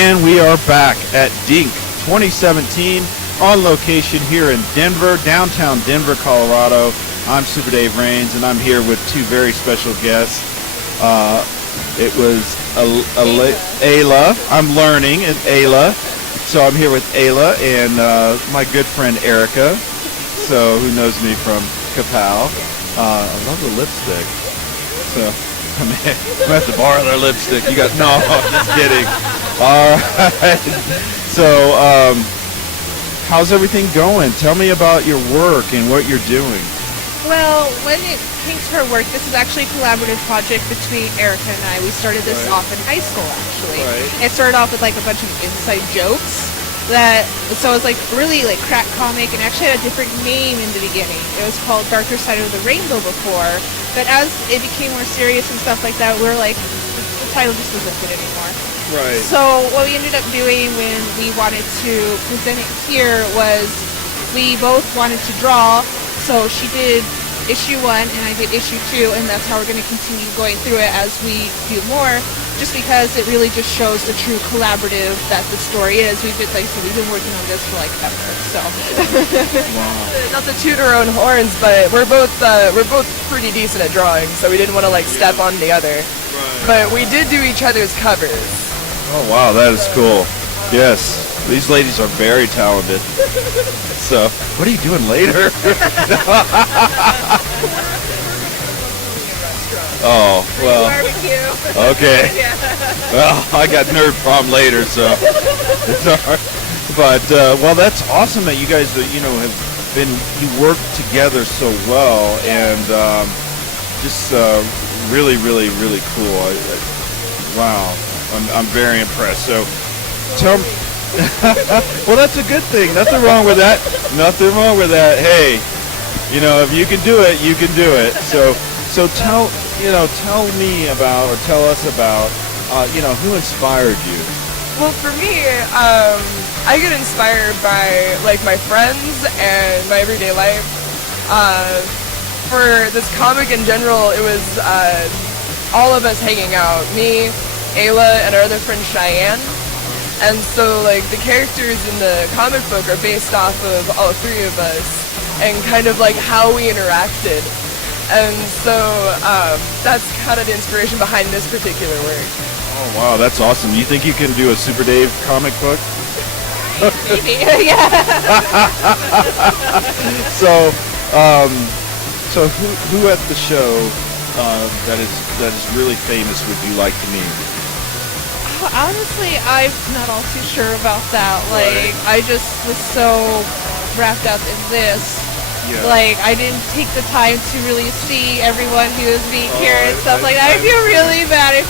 And we are back at DiNK 2017 on location here in Denver, downtown Denver, Colorado. I'm Super Dave Rains, and I'm here with two very special guests. It was Ailah. I'm learning, and Ailah. So I'm here with Ailah and my good friend Erica, so who knows me from Kapow. I love the lipstick. So I'm gonna have to borrow their lipstick. You got no, just kidding. All right. So how's everything going? Tell me about your work and what you're doing. Well, when it came to her work, this is actually a collaborative project between Erica and I. We started this off in high school, actually. Right. It started off with like a bunch of inside jokes. So it was like really like crack comic, and actually had a different name in the beginning. It was called Darker Side of the Rainbow before, but as it became more serious and stuff like that, we were like, the title just doesn't fit anymore. Right. So what we ended up doing when we wanted to present it here was we both wanted to draw, so she did issue 1 and I did issue 2, and that's how we're going to continue going through it as we do more, just because it really just shows the true collaborative that the story is. We've been, like I said, we've been working on this for like ever, so. Wow. Not to toot our own horns, but we're both pretty decent at drawing, so we didn't want to like step on the other. Right. But we did do each other's covers. Oh wow, that is cool. Yes, these ladies are very talented. So, what are you doing later? Oh, well. Barbecue. Okay. Yeah. Well, I got nerd prom later, so it's all right. But well, that's awesome that you guys, have been, you work together so well, and just really, really, really cool. Wow, I'm very impressed. So, tell me. Well, that's a good thing. Nothing wrong with that. Nothing wrong with that. Hey, if you can do it, you can do it. So tell me about, or tell us about, who inspired you? Well, for me, I get inspired by like my friends and my everyday life. For this comic in general, it was all of us hanging out. Me, Ailah, and our other friend Cheyenne. And so, like, the characters in the comic book are based off of all three of us and kind of like how we interacted. And so that's kind of the inspiration behind this particular work. Oh wow, that's awesome. You think you can do a Super Dave comic book? Maybe, yeah. So who at the show that is really famous would you like to meet? Honestly, I'm not all too sure about that. Like, I just was so wrapped up in this. Yeah. Like, I didn't take the time to really see everyone who was being here and stuff like that. I feel really bad. I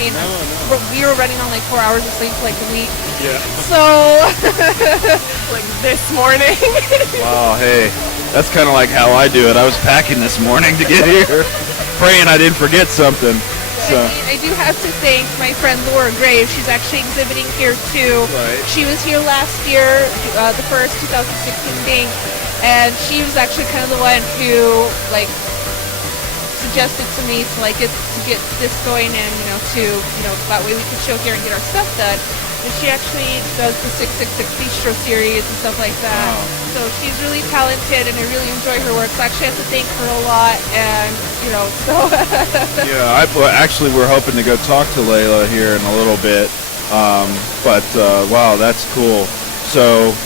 mean, we were running on like 4 hours of sleep for like a week. Yeah. So, like this morning. Wow, hey, that's kind of like how I do it. I was packing this morning to get here, praying I didn't forget something. So. I do have to thank my friend Laura Graves. She's actually exhibiting here too. Right. She was here last year, the first 2016 DiNK, and she was actually kind of the one who like suggested to me to get this going, and that way we could show here and get our stuff done. And she actually does the 666 Bistro series and stuff like that. Wow. So she's really talented, and I really enjoy her work. So I actually have to thank her a lot, and so. Yeah, actually we're hoping to go talk to Layla here in a little bit. But wow, that's cool. So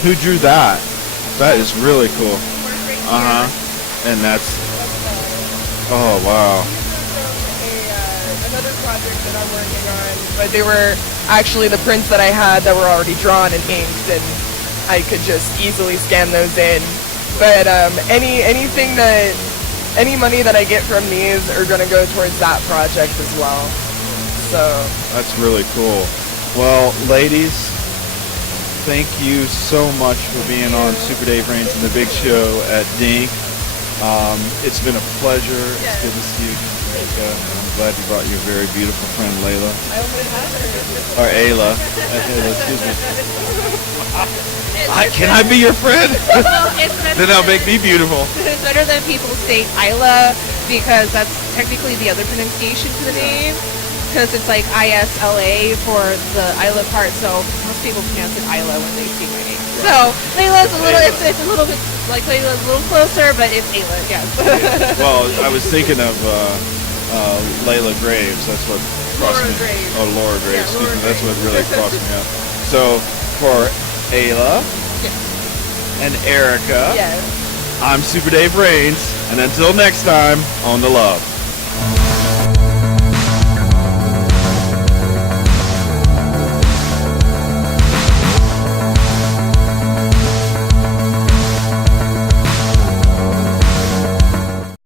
who drew that? That is really cool. And that's. Oh wow. Another project that I'm working on, but they were actually the prints that I had that were already drawn and inked, and I could just easily scan those in. But any money that I get from these are going to go towards that project as well. So that's really cool. Well, ladies, thank you so much for being on Super Dave Rains and the Big Show at DiNK. It's been a pleasure. It's good to see you, Erica. I'm glad you brought your very beautiful friend Layla. I almost have her. Or Ailah. Excuse me. Can I be your friend? Then that'll make me beautiful. It's better than people say Ailah, because that's technically the other pronunciation to the name. because it's like ISLA for the Ailah part, so most people pronounce it Ailah when they see my name. So Laylah's a little, it's a little bit, like Laylah's a little closer, but it's Ailah, yes. Well, I was thinking of Layla Graves. That's what crossed Laura me. Graves. Oh, Laura Graves. Yeah, Excuse Laura me. That's what Graves. really crossed me up. So for Ailah and Erica, Yes. I'm Super Dave Rains, and until next time, on the love.